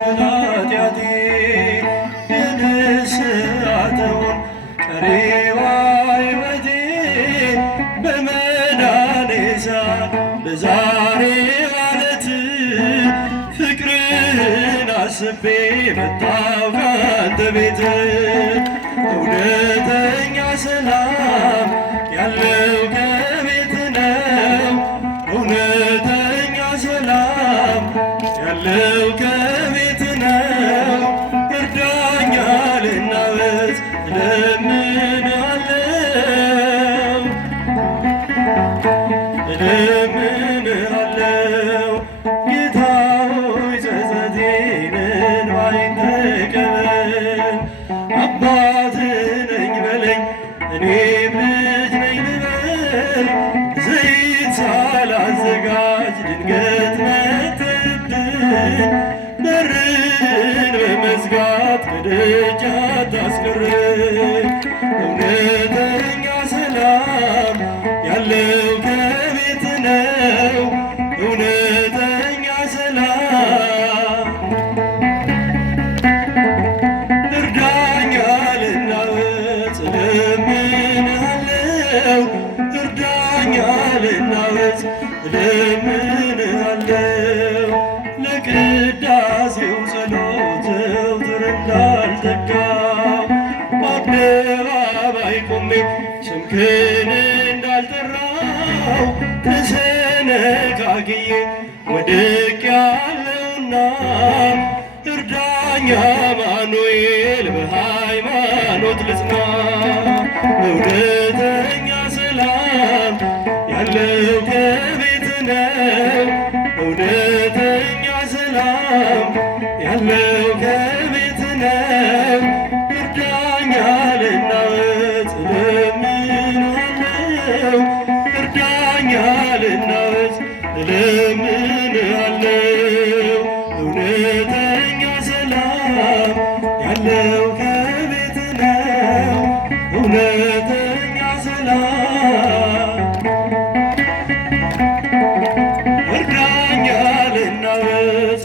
ኃጢአቴ የንስሐተውን ቀሪዋ ሕይወቴ በመዳኔ ሳት በዛሬው ዕለት ፍቅርህን አስቤ መጣሁ ካንተ ቤት። እውነተኛ ሰላም ያለው ከቤት ነው። እውነተኛ ሰላም ያለው ከቤት ነው። እርዳኛ ልናወጥ እለምንሃለው ጌታ ሆይ ጸጸቴን እንባዬን ተቀበል። አባት ነኝ በለኝ እኔም ልጅ ነኝ ልበል። ዘይት ሳላዘጋጅ ድንገት መጥተህብኝ በርን በመዝጋት ከደጅ አታስቀረኝ። እውነተኛ ሰላም ያለው ከቤት ነው። እውነተኛ ሰላም እርዳኛ ልናወጥ እለምንሃለው። እርዳኛ ልናወጥ እለምንሃለው። ለቅዳሴው ጸሎት ዘወትር እንዳልተጋው በአደባባይ ቆሜ ስምህን እንዳልጠራው ተሰነካክዬ ወድቄአለሁና እርዳኝ አማኑኤል በሃይማኖት ልጽና። እውነተኛ ሰላም ያለው ከቤት ነው። እውነተኛ ሰላም ያለው ከቤት ነው። እርዳኛ ልናወጥ እለምንሃለው። እርዳኛ ልናወጥ እለምንሃለው። እውነተኛ ሰላም ያለው ከቤት ነው። እውነተኛ ሰላም እርዳኛ ልናወጥ